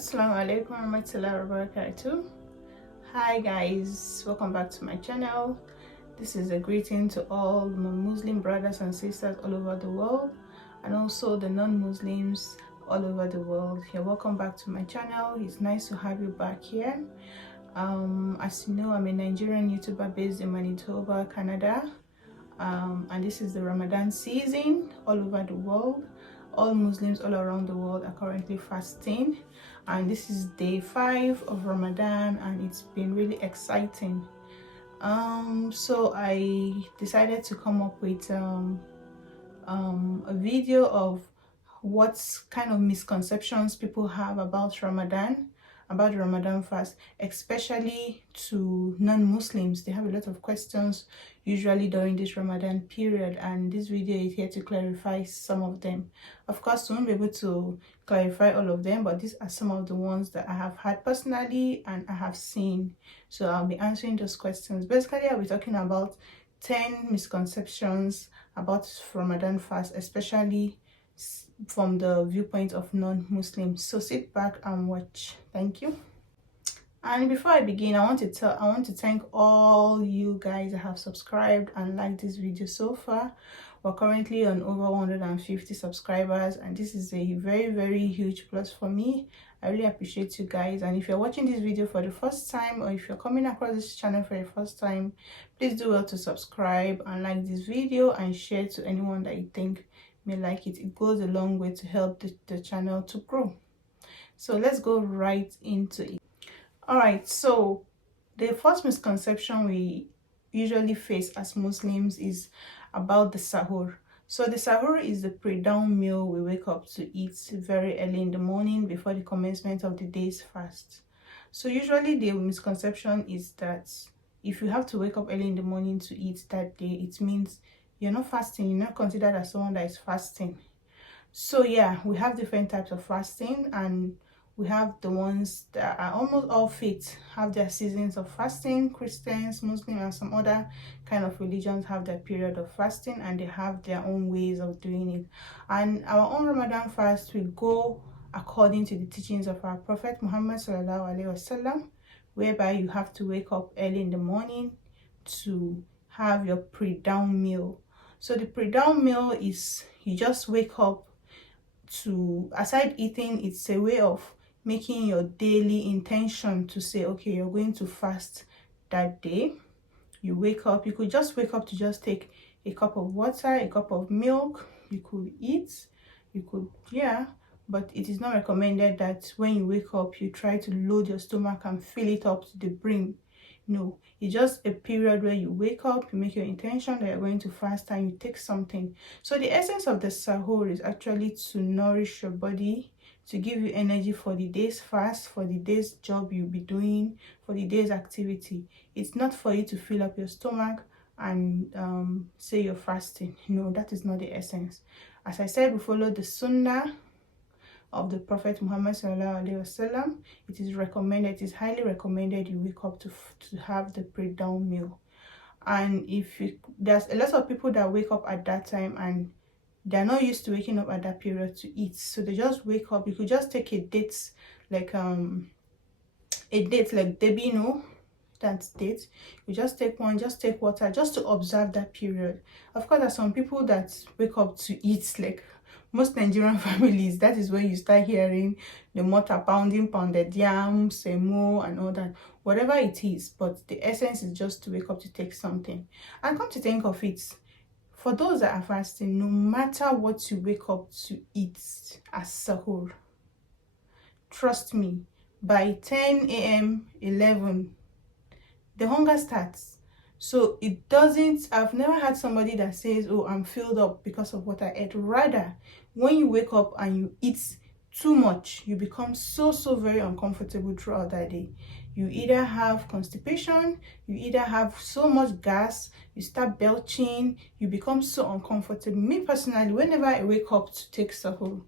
Assalamu alaikum warahmatullahi wabarakatuh. Hi guys, welcome back to my channel. This is a greeting to all my Muslim brothers and sisters all over the world, and also the non-Muslims all over the world. You're welcome back to my channel. It's nice to have you back here. As you know, I'm a Nigerian YouTuber based in Manitoba, Canada. And this is the Ramadan season all over the world. All Muslims all around the world are currently fasting, and this is day 5 of Ramadan, and it's been really exciting. So I decided to come up with a video of what kind of misconceptions people have about the Ramadan fast, especially to non-Muslims. They have a lot of questions usually during this Ramadan period, and this video is here to clarify some of them. Of course, we won't be able to clarify all of them, but these are some of the ones that I have had personally and I have seen. So I'll be answering those questions. Basically, I'll be talking about 10 misconceptions about Ramadan fast, especially from the viewpoint of non-Muslims. So sit back and watch. Thank you. And before I begin, I want to thank all you guys that have subscribed and liked this video so far. We're currently on over 150 subscribers, and this is a very huge plus for me. I really appreciate you guys. And if you're watching this video for the first time, or if you're coming across this channel for the first time, please do well to subscribe and like this video and share to anyone that you think may like it. It goes a long way to help the channel to grow. So let's go right into it. All right, so the first misconception we usually face as Muslims is about the sahur. So the sahur is the pre-dawn meal we wake up to eat very early in the morning before the commencement of the day's fast. So usually the misconception is that if you have to wake up early in the morning to eat that day, it means you're not fasting, you're not considered as someone that is fasting. So yeah, we have different types of fasting, and we have the ones that are almost all faiths have their seasons of fasting. Christians, Muslims, and some other kind of religions have their period of fasting, and they have their own ways of doing it. And our own Ramadan fast will go according to the teachings of our Prophet Muhammad sallallahu alaihi wasallam, whereby you have to wake up early in the morning to have your pre-dawn meal. So the pre-dawn meal is you just wake up to, aside eating, it's a way of making your daily intention to say, okay, you're going to fast that day. You wake up, you could just wake up to just take a cup of water, a cup of milk, you could eat, you could, yeah, but it is not recommended that when you wake up you try to load your stomach and fill it up to the brim. No, it's just a period where you wake up, you make your intention that you're going to fast, and you take something. So the essence of the sahur is actually to nourish your body, to give you energy for the day's fast, for the day's job you'll be doing, for the day's activity. It's not for you to fill up your stomach and say you're fasting. No, that is not the essence. As I said, we follow the sunnah of the Prophet Muhammad sallallahu alaihi wasallam. It is recommended, it is highly recommended you wake up to have the pre-dawn meal. And there's a lot of people that wake up at that time and they're not used to waking up at that period to eat, so they just wake up. You could just take a date like debino, that date. You just take one, just take water, just to observe that period. Of course, there's some people that wake up to eat, like most Nigerian families. That is where you start hearing the mortar pounding, pounded yam, semo, and all that, whatever it is. But the essence is just to wake up to take something. And come to think of it, for those that are fasting, no matter what you wake up to eat as sahur, trust me, by 10 a.m., 11, the hunger starts. So it doesn't, I've never had somebody that says, oh, I'm filled up because of what I ate. Rather, when you wake up and you eat too much, you become so very uncomfortable throughout that day. You either have constipation, you either have so much gas, you start belching, you become so uncomfortable. Me personally, whenever I wake up to take sahur,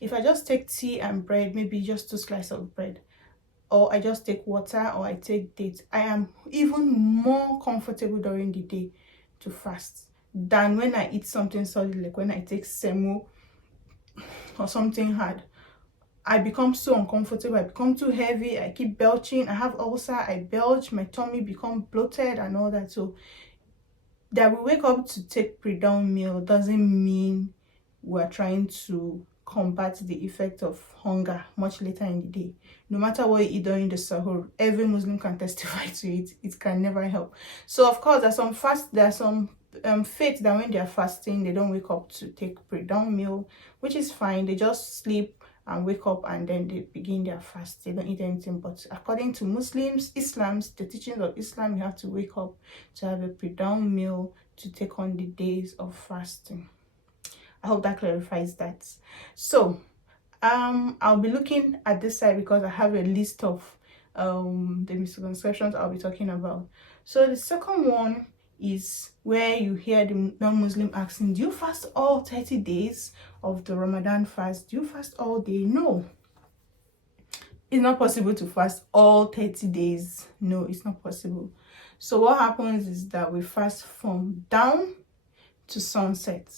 if I just take tea and bread, maybe just 2 slices of bread, or I just take water, or I take dates, I am even more comfortable during the day to fast than when I eat something solid, like when I take semo or something hard. I become so uncomfortable, I become too heavy, I keep belching, I have ulcer, I belch, my tummy become bloated and all that. So that we wake up to take pre-dawn meal doesn't mean we're trying to combat the effect of hunger much later in the day. No matter what you eat during the sahur, every Muslim can testify to it. It can never help. So of course, there are some faiths that when they are fasting, they don't wake up to take pre-dawn meal, which is fine. They just sleep and wake up and then they begin their fast. They don't eat anything. But according to Muslims, the teachings of Islam, you have to wake up to have a pre-dawn meal to take on the days of fasting. I hope that clarifies that. So I'll be looking at this side because I have a list of the misconceptions I'll be talking about. So the second one is where you hear the non-Muslim asking, do you fast all 30 days of the Ramadan fast? Do you fast all day? No, it's not possible to fast all 30 days. No, it's not possible. So what happens is that we fast from dawn to sunset.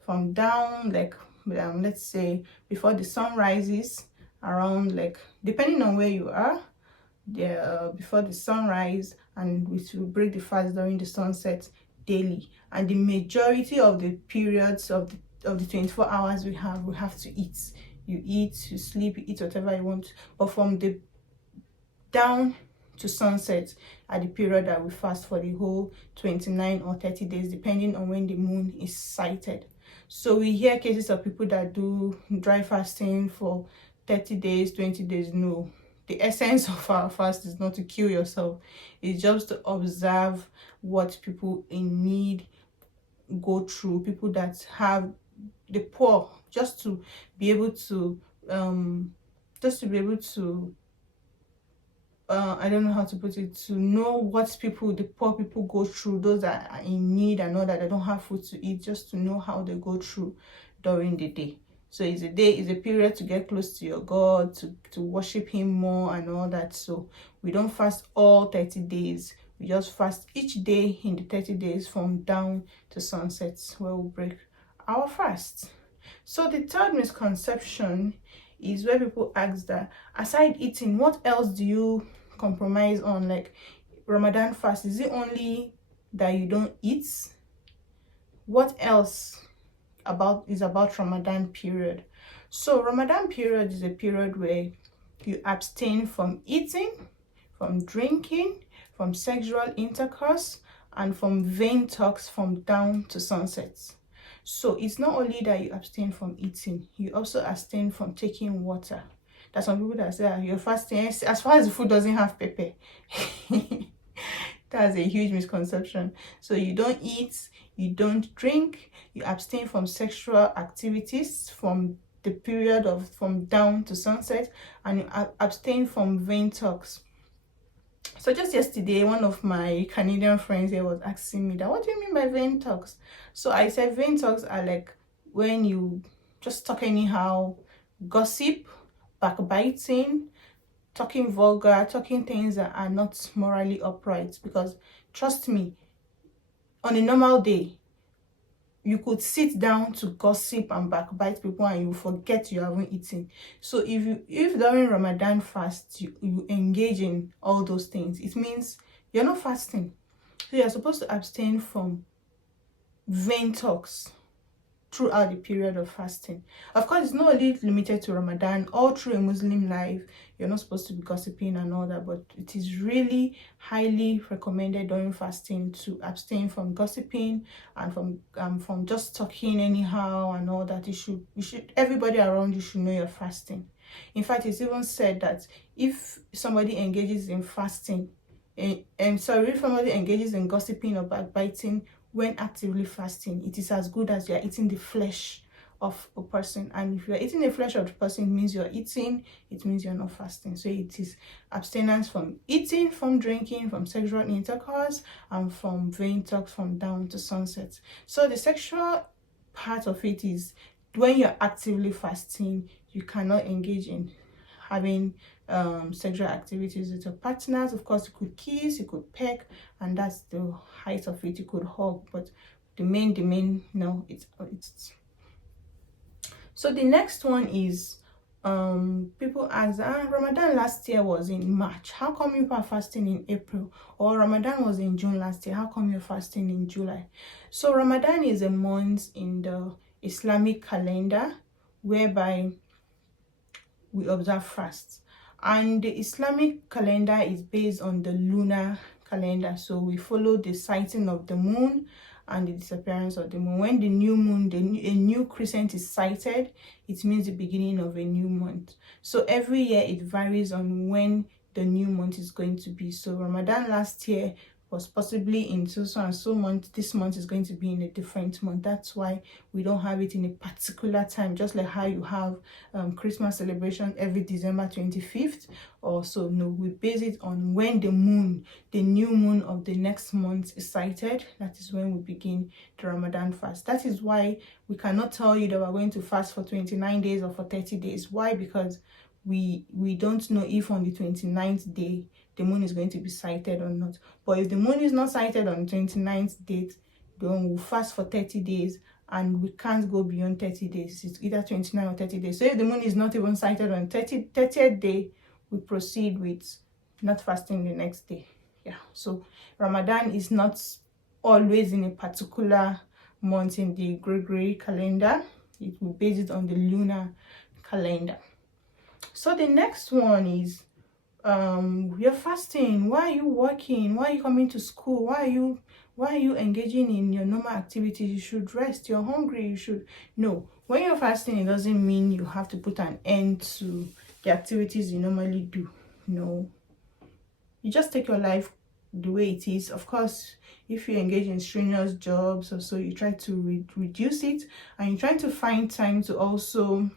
From dawn, like let's say before the sun rises, around, like, depending on where you are, before the sunrise, and we will break the fast during the sunset daily. And the majority of the periods of the 24 hours we have to eat. You eat, you sleep, you eat whatever you want. But from the down to sunset at the period that we fast for the whole 29 or 30 days, depending on when the moon is sighted. So we hear cases of people that do dry fasting for 30 days, 20 days. No, the essence of our fast is not to kill yourself. It's just to observe what people in need go through, people that have the poor, just to be able to I don't know how to put it, to know what the poor people go through, those that are in need and all that, they don't have food to eat, just to know how they go through during the day. So it's a period to get close to your God, to worship him more and all that. So we don't fast all 30 days. We just fast each day in the 30 days from dawn to sunset, where we break our fast. So the third misconception is where people ask that, aside eating, what else do you compromise on? Like, Ramadan fast, is it only that you don't eat? What else about Ramadan period? So Ramadan period is a period where you abstain from eating, from drinking, from sexual intercourse, and from vain talks from dawn to sunset. So it's not only that you abstain from eating, you also abstain from taking water. There's some people that say you're fasting as far as the food doesn't have pepper. That's a huge misconception. So you don't eat, you don't drink, you abstain from sexual activities from the period from dawn to sunset, and you abstain from vain talks. So just yesterday, one of my Canadian friends here was asking me that, what do you mean by vain talks? So I said vain talks are like when you just talk anyhow, gossip, backbiting, talking vulgar, talking things that are not morally upright. Because trust me, on a normal day, you could sit down to gossip and backbite people and you forget you haven't eaten. So if during Ramadan fast you engage in all those things, it means you're not fasting. So you're supposed to abstain from vain talks throughout the period of fasting. Of course, it's not only limited to Ramadan. All through a Muslim life, you're not supposed to be gossiping and all that, but it is really highly recommended during fasting to abstain from gossiping and from just talking anyhow and all that. You should everybody around you should know you're fasting. In fact, it's even said that if somebody engages in fasting, if somebody engages in gossiping or backbiting when actively fasting, it is as good as you are eating the flesh of a person. And if you are eating the flesh of the person, it means you're eating, it means you're not fasting. So it is abstinence from eating, from drinking, from sexual intercourse, and from vain talks from dawn to sunset. So the sexual part of it is when you're actively fasting, you cannot engage in having sexual activities with your partners. Of course, you could kiss, you could peck, and that's the height of it. You could hug, but the main, no, it's. So the next one is People ask, Ramadan last year was in March, how come you are fasting in April? Or Ramadan was in June last year, how come you're fasting in July? So Ramadan is a month in the Islamic calendar whereby we observe fasts, and the Islamic calendar is based on the lunar calendar, so we follow the sighting of the moon and the disappearance of the moon. When the new moon, a new crescent is sighted, it means the beginning of a new month. So every year it varies on when the new month is going to be. So Ramadan last year was possibly in so and so month. This month is going to be in a different month. That's why we don't have it in a particular time, just like how you have Christmas celebration every December 25th or so. No, we base it on when the moon, the new moon of the next month is sighted. That is when we begin the Ramadan fast. That is why we cannot tell you that we're going to fast for 29 days or for 30 days. Why? Because we don't know if on the 29th day the moon is going to be sighted or not. But if the moon is not sighted on the 29th date, then we'll fast for 30 days, and we can't go beyond 30 days. It's either 29 or 30 days. So if the moon is not even sighted on 30th day, we proceed with not fasting the next day. Yeah, so Ramadan is not always in a particular month in the Gregorian calendar. It will base it on the lunar calendar. So the next one is you're fasting. Why are you working? Why are you coming to school? Why are you engaging in your normal activities? You should rest. You're hungry. You should. No, when you're fasting, it doesn't mean you have to put an end to the activities you normally do. No, you just take your life the way it is. Of course, if you engage in strenuous jobs or so, you try to reduce it, and you try to find time to also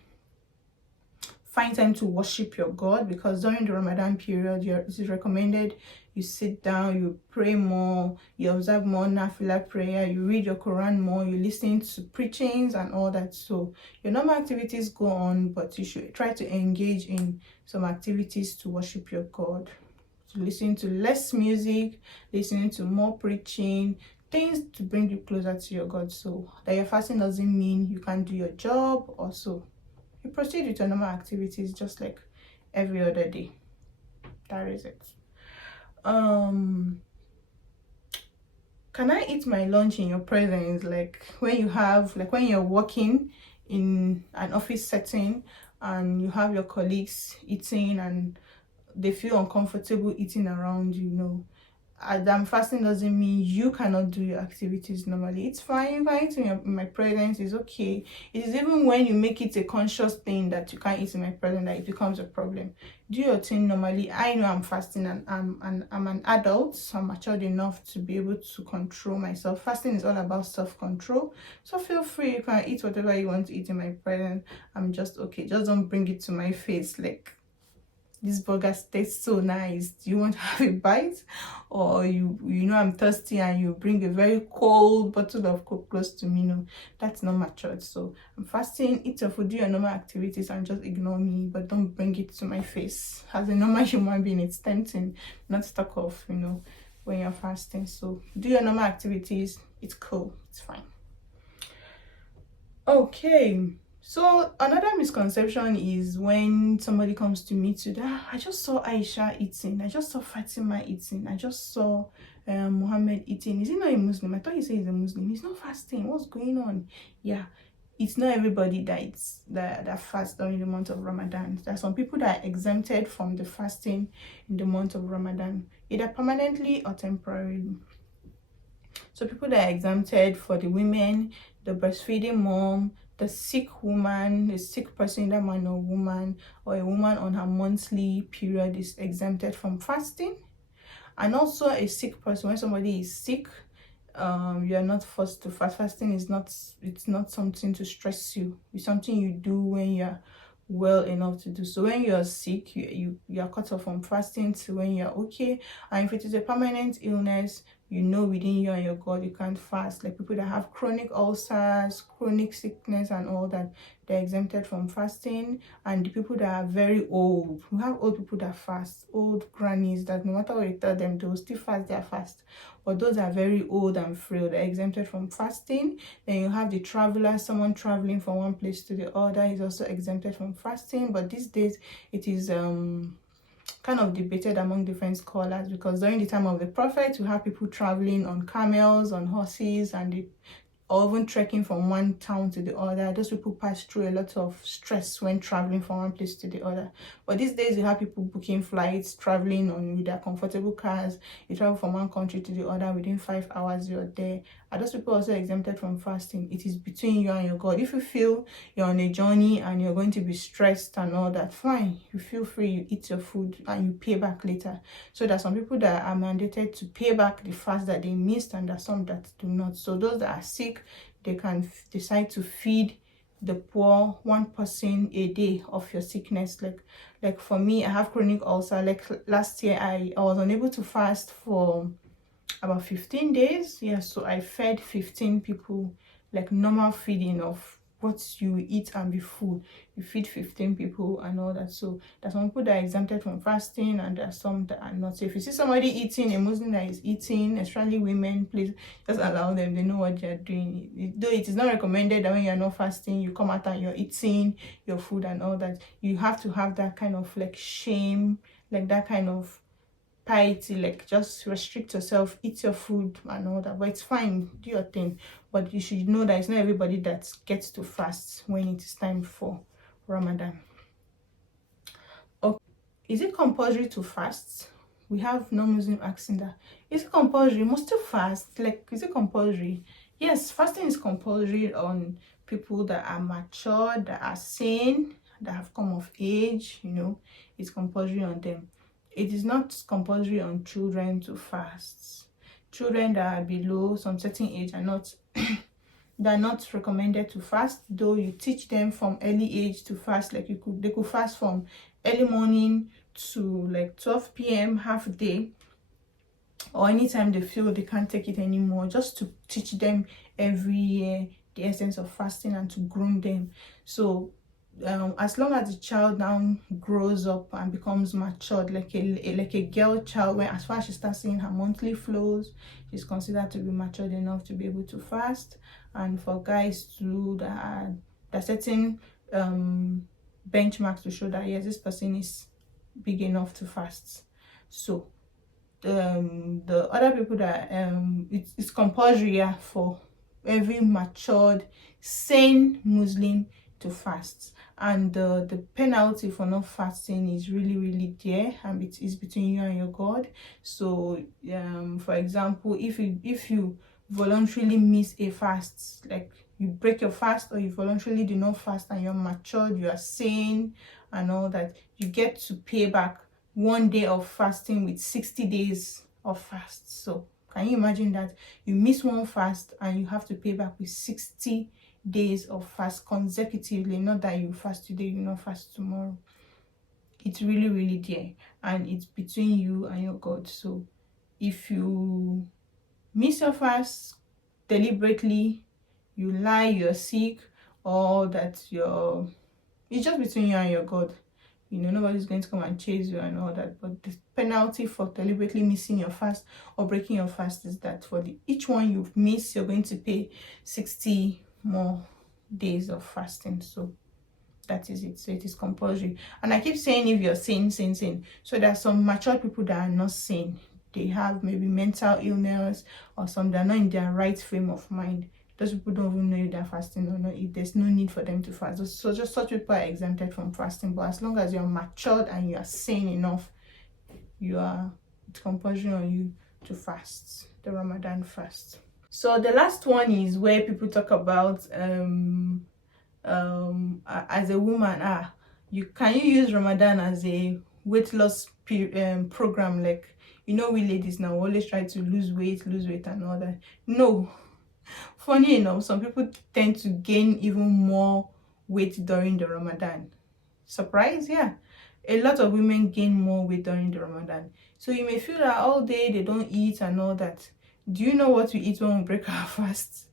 find time to worship your God, because during the Ramadan period, it is recommended you sit down, you pray more, you observe more nafila prayer, you read your Quran more, you listen to preachings and all that. So your normal activities go on, but you should try to engage in some activities to worship your God. To listen to less music, listening to more preaching, things to bring you closer to your God. So that your fasting doesn't mean you can't do your job or so. You proceed with your normal activities just like every other day. That is it. Can I eat my lunch in your presence? Like when you're working in an office setting and you have your colleagues eating and they feel uncomfortable eating around you, fasting doesn't mean you cannot do your activities normally. It's fine. You can eat in my presence. It's okay. It is even when you make it a conscious thing that you can't eat in my presence that it becomes a problem. Do your thing normally. I know I'm fasting and I'm an adult, so I'm matured enough to be able to control myself. Fasting is all about self-control. So feel free. You can eat whatever you want to eat in my presence. I'm just okay. Just don't bring it to my face like, this burger tastes so nice, do you want to have a bite? Or you know I'm thirsty and you bring a very cold bottle of Coke close to me. No, that's not matured. So I'm fasting. Eat your food, do your normal activities, and just ignore me, but don't bring it to my face. As a normal human being, it's tempting not to talk off, when you're fasting. So do your normal activities. It's cool, it's fine. Okay, so another misconception is when somebody comes to me today, I just saw Aisha eating, I just saw Fatima eating, I just saw Muhammad eating. Is he not a Muslim? I thought he said he's a Muslim. He's not fasting. What's going on? Yeah, it's not everybody that fasts during the month of Ramadan. There are some people that are exempted from the fasting in the month of Ramadan, either permanently or temporarily. So people that are exempted: for the women, the breastfeeding mom, the sick woman, the sick person, that man or woman, or a woman on her monthly period is exempted from fasting. And also a sick person, when somebody is sick, you are not forced to fast. Fasting is not, it's not something to stress you. It's something you do when you're well enough to do. So when you're sick, you are cut off from fasting to when you're okay. And if it is a permanent illness, you know within you and your God you can't fast. Like people that have chronic ulcers, chronic sickness and all that, they're exempted from fasting. And the people that are very old, we have old people that fast, old grannies that no matter what you tell them, they'll still fast their fast. But those are very old and frail, they're exempted from fasting. Then you have the traveler, someone traveling from one place to the other is also exempted from fasting. But these days it is kind of debated among different scholars, because during the time of the prophet we have people traveling on camels, on horses, and the or even trekking from one town to the other. Those people pass through a lot of stress when traveling from one place to the other. But these days you have people booking flights, traveling on with their comfortable cars. You travel from one country to the other within 5 hours, you're there. And those people also exempted from fasting. It is between you and your God. If you feel you're on a journey and you're going to be stressed and all that, fine, you feel free, you eat your food and you pay back later. So there's some people that are mandated to pay back the fast that they missed, and there's some that do not. So those that are sick, they can decide to feed the poor, one person a day of your sickness. Like for me, I have chronic ulcer. Like last year I was unable to fast for about 15 days. Yeah, so I fed 15 people, like normal feeding of what you eat and be full. You feed 15 people and all that. So there's some people that are exempted from fasting, and there's some that are not. So if you see somebody eating, a Muslim that is eating, especially women, please just allow them. They know what they're doing. Though it is not recommended that when you're not fasting, you come out and you're eating your food and all that. You have to have that kind of like shame, like that kind of piety, like just restrict yourself, eat your food and all that. But it's fine, do your thing. But you should know that it's not everybody that gets to fast when it is time for Ramadan. Okay, is it compulsory to fast? We have non-Muslim asking that. Is it compulsory? You must still fast. Like, is it compulsory? Yes, fasting is compulsory on people that are mature, that are sane, that have come of age, you know. It's compulsory on them. It is not compulsory on children to fast. Children that are below some certain age are not they're not recommended to fast, though you teach them from early age to fast. Like they could fast from early morning to like 12 p.m. half day, or anytime they feel they can't take it anymore, just to teach them every year the essence of fasting and to groom them. So as long as the child now grows up and becomes matured, like a girl child, when as far as she starts seeing her monthly flows, she's considered to be matured enough to be able to fast. And for guys too, that are certain benchmarks to show that yes, this person is big enough to fast. So the other people that it's compulsory, yeah, for every matured sane Muslim to fast. And the penalty for not fasting is really there, and it is between you and your God. So for example, if you voluntarily miss a fast, like you break your fast, or you voluntarily do not fast, and you're matured, you are sane and all that, you get to pay back 1 day of fasting with 60 days of fast. So can you imagine that you miss one fast and you have to pay back with 60 days of fast consecutively? Not that you fast today, you not fast tomorrow. It's really there, and it's between you and your God. So if you miss your fast deliberately, you lie, you're sick, or that it's just between you and your God. You know, nobody's going to come and chase you and all that. But the penalty for deliberately missing your fast or breaking your fast is that for each one you've missed, you're going to pay 60 more days of fasting. So that is it. So it is compulsory. And I keep saying, if you're sane. So there are some mature people that are not sane. They have maybe mental illness, or some that are not in their right frame of mind. Those people don't even know if they're fasting or not. There's no need for them to fast. So just such people are exempted from fasting. But as long as you're matured and you are sane enough, it's compulsory on you to fast, the Ramadan fast. So the last one is where people talk about as a woman, can you use Ramadan as a weight loss program? Like, you know, we ladies now always try to lose weight and all that. No. Funny enough, some people tend to gain even more weight during the Ramadan. Surprise? Yeah. A lot of women gain more weight during the Ramadan. So you may feel that all day they don't eat and all that. Do you know what we eat when we break our fast?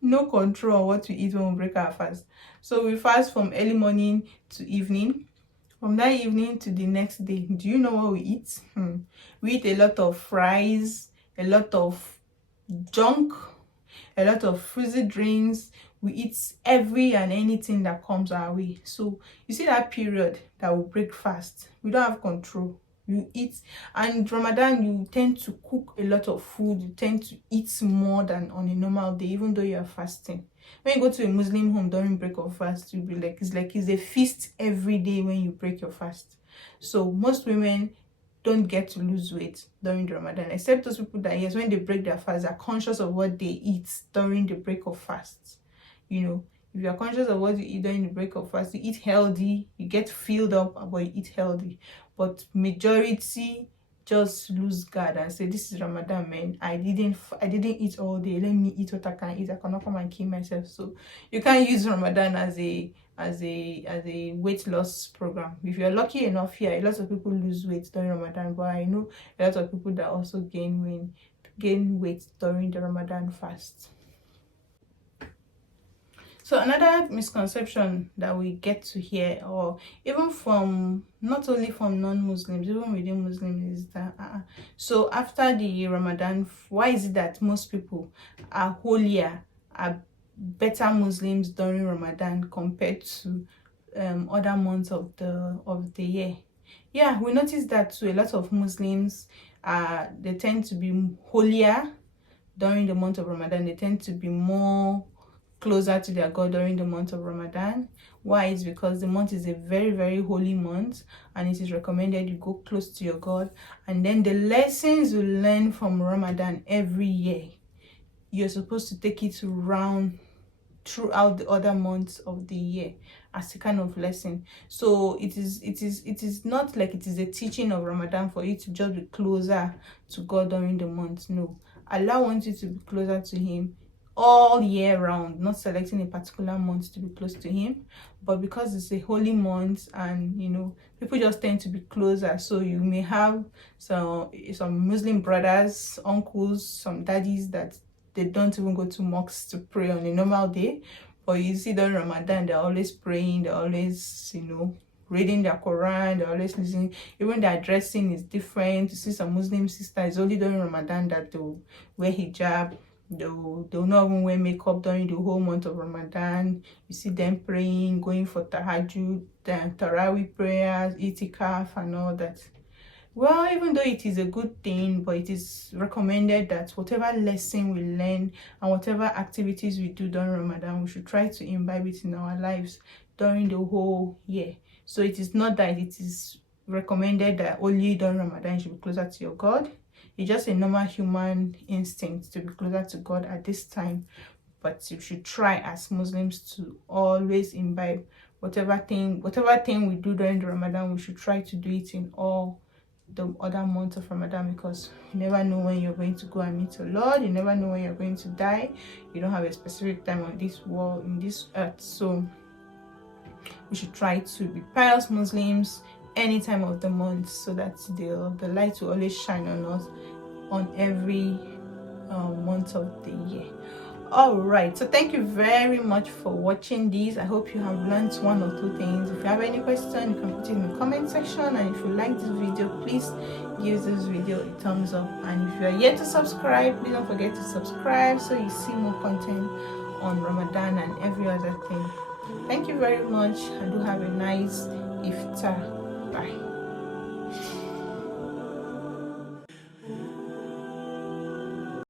No control on what we eat when we break our fast. So we fast from early morning to evening. From that evening to the next day, do you know what we eat? We eat a lot of fries, a lot of junk, a lot of fizzy drinks. We eat every and anything that comes our way. So you see that period that we break fast, we don't have control. You eat, and Ramadan you tend to cook a lot of food, you tend to eat more than on a normal day, even though you are fasting. When you go to a Muslim home during break of fast, you'll be like it's a feast every day when you break your fast. So most women don't get to lose weight during the Ramadan, except those people that, yes, when they break their fast, are conscious of what they eat during the break of fast. You know, if you are conscious of what you eat during the break of fast, you eat healthy, you get filled up, but you eat healthy. But majority just lose guard and say, this is Ramadan, man. I didn't eat all day. Let me eat what I can eat. I cannot come and kill myself. So you can't use Ramadan as a weight loss program. If you're lucky enough, here a lot of people lose weight during Ramadan, but I know a lot of people that also gain weight during the Ramadan fast. So another misconception that we get to hear, or even from not only from non-Muslims, even within Muslims, is that so after the Ramadan, why is it that most people are holier, are better Muslims during Ramadan compared to other months of the year? Yeah, we notice that too. A lot of Muslims they tend to be holier during the month of Ramadan. They tend to be more closer to their God during the month of Ramadan. Why? Is because the month is a very, very holy month, and it is recommended you go close to your God. And then the lessons you learn from Ramadan every year, you're supposed to take it round throughout the other months of the year as a kind of lesson. So it is not like it is a teaching of Ramadan for you to just be closer to God during the month. No, Allah wants you to be closer to him all year round, not selecting a particular month to be close to him. But because it's a holy month, and people just tend to be closer, so you may have some Muslim brothers, uncles, some daddies that they don't even go to mosques to pray on a normal day, but you see during Ramadan they're always praying, they're always reading their Quran, they're always listening. Even their dressing is different. You see some Muslim sisters, only during Ramadan that they'll wear hijab. They'll not even wear makeup during the whole month of Ramadan. You see them praying, going for tahajjud, tarawih prayers, itikaf and all that. Well, even though it is a good thing, but it is recommended that whatever lesson we learn and whatever activities we do during Ramadan, we should try to imbibe it in our lives during the whole year. So it is not that it is recommended that only during Ramadan you should be closer to your God. It's just a normal human instinct to be closer to God at this time. But you should try as Muslims to always imbibe whatever thing we do during the Ramadan, we should try to do it in all the other months of Ramadan, because you never know when you're going to go and meet your Lord. You never know when you're going to die. You don't have a specific time on this world, in this earth. So we should try to be pious Muslims any time of the month, so that the light will always shine on us on every month of the year. All right, so thank you very much for watching this. I hope you have learned one or two things. If you have any question, you can put it in the comment section, and if you like this video, please give this video a thumbs up. And if you are yet to subscribe, please don't forget to subscribe so you see more content on Ramadan and every other thing. Thank you very much, and do have a nice iftar. Bye.